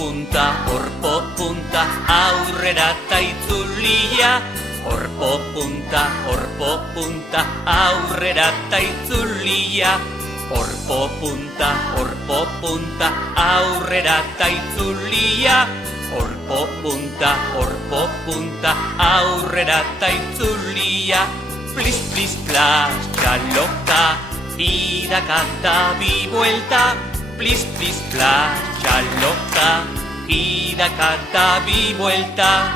orpo punta, aurrera ta itzulia. Orpo punta, aurrera ta itzulia. Orpo punta, aurrera ta itzulia. Orpo punta, aurrera ta itzulia. Plis, plis, plas, txaloka, irakata bi vuelta. Plis, plis, plas, txaloka, irakata bi vuelta.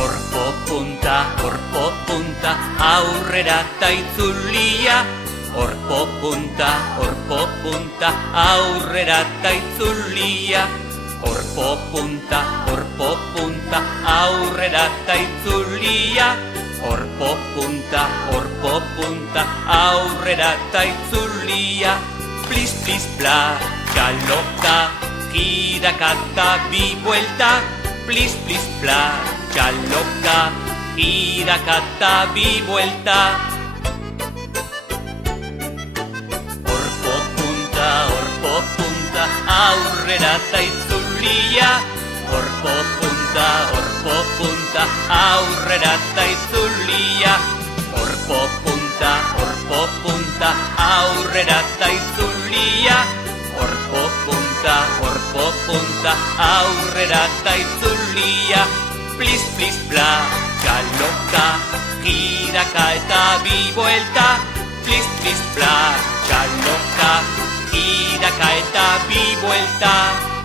Orpo punta, aurrera ta itzulia. Orpo punta, aurrera ta itzulia. Orpo punta, aurrera ta itzulia. Orpo punta, aurrera ta itzulia. Plis, plis, plas, txaloka, irakata bi vuelta. Plis, plis, plas, txaloka, irakata bi vuelta. Orpo punta, aurrera ta itzulia. Orpo punta, aurrera ta itzulia. Orpo punta, aurrera ta itzulia. Orpo punta, aurrera ta itzulia. Plis, plis, plas, txaloka, jiraka eta bi vuelta. Plis, plis, plas, txaloka, jiraka eta bi vuelta.